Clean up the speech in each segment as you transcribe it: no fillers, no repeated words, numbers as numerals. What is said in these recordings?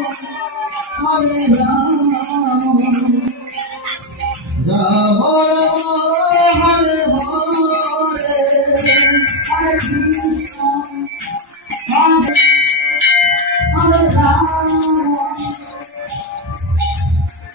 Hare Rama, Rama Hare Hare, Hare Krishna, Hare Rama, Hare Rama, Rama Hare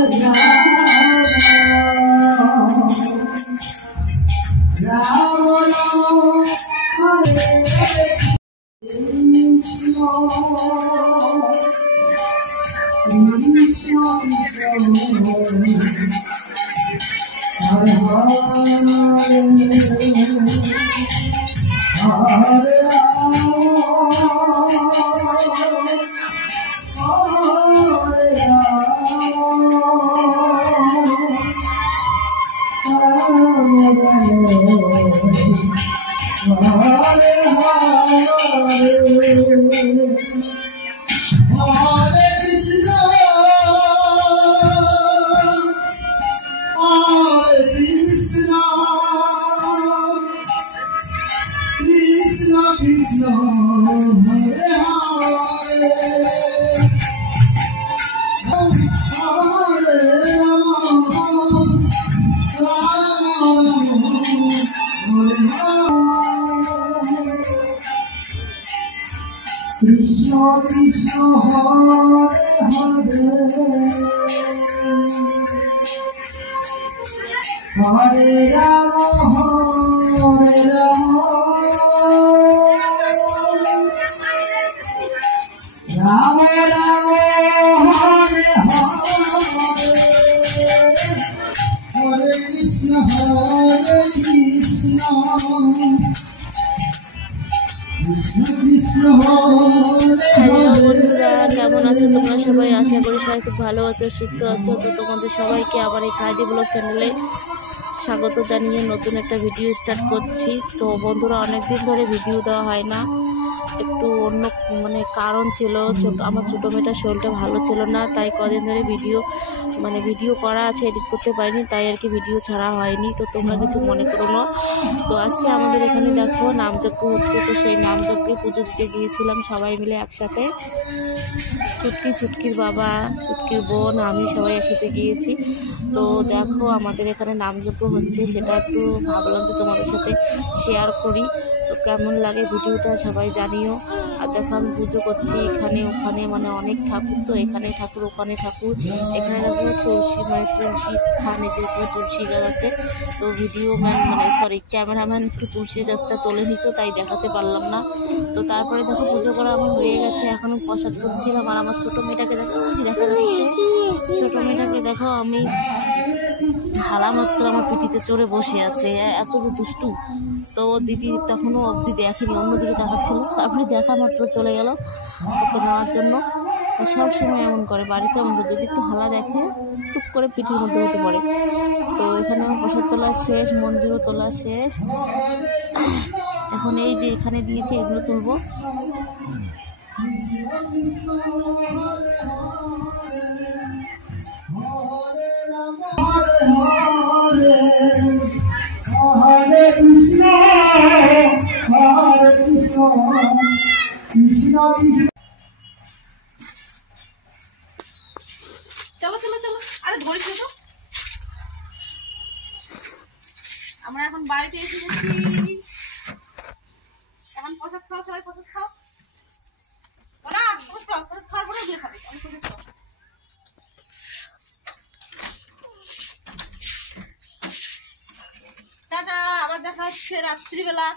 Krishna, Krishna Hare Hare, Hare Krishna Hare Krishna Krishna Hare Hare, Hare Rama, Hare Rama, Rama Rama, Hare Hare, Hare Krishna, Hare Krishna, hello বন্ধুরা, কেমন আছো তোমরা সবাই? আশা করি সবাই খুব ভালো আছো, সুস্থ আছো। তো তোমাদের সবাইকে আবার এই কাইডি ব্লগ চ্যানেলে স্বাগত জানিয়ে নতুন একটা ভিডিও স্টার্ট করছি। তো বন্ধুরা, অনেকদিন ধরে ভিডিও দেওয়া হয় না, একটু অন্য কারণ ছিল। আমার ছোটো মেয়েটার শরীরটা ভালো ছিল না, তাই কদিন ধরে ভিডিও করা আছে, এডিট করতে পারিনি, তাই আর কি ভিডিও ছাড়া হয়নি। তো তোমরা কিছু মনে করো না। তো আজকে আমাদের এখানে দেখো নামযজ্ঞ হচ্ছে, তো সেই নামযজ্ঞে পুজো দিতে গিয়েছিলাম সবাই মিলে একসাথে। ছুটকির বাবা, ছুটকির বোন, আমি সবাই একসাথে গিয়েছি। তো দেখো আমাদের এখানে নামযজ্ঞ হচ্ছে, সেটা একটু ভাবলাম যে তোমাদের সাথে শেয়ার করি। তো কেমন লাগে ভিডিওটা সবাই জানিও। আর দেখো আমি পুজো করছি, এখানে ওখানে অনেক ঠাকুর, তো এখানে ঠাকুর ওখানে ঠাকুর। এখানে দেখো তুলসী থানে যে তুলসী গাছ আছে। তো ক্যামেরাম্যান একটু তুলসী গাছটা তোলে নিত, তাই দেখাতে পারলাম না। তো তারপরে দেখো পুজো করা আমার হয়ে গেছে, এখন প্রসাদ করছিলাম। আর আমার ছোটো মেয়েটাকে দেখো দেখা যাচ্ছে, ছোটো মেয়েটাকে দেখো আমি হালা মাত্র আমার পিঠিতে চড়ে বসে আছে, এত যে দুষ্টু। তো দিদি তখনও অবধি দেখেনি, অন্যদিকে দেখাচ্ছিল, তারপরে দেখা মাত্র চলে গেল ওকে নেওয়ার জন্য। সব সময় এমন করে, বাড়িতে এমন করে, যদি একটু হালা দেখে টুক করে পিঠের মধ্যে উঠে পড়ে। তো এখানে আমার প্রসাদ তোলা শেষ, মন্দিরও তোলা শেষ। এখন এই যে এখানে দিয়েছে, এগুলো তুলবো। Hare Krishna, Hare Krishna, Krishna Krishna. চলো চলো চলো, আরে ধরে চলো। আমরা এখন বাড়িতে এসে গেছি, এখন প্রসাদ খাও, সবাই প্রসাদ খাও। না প্রসাদ খাওয়ার পরে দিয়ে খাবে, আমি প্রসাদ খাও। টাটা, আবার দেখা হচ্ছে রাত্রিবেলা।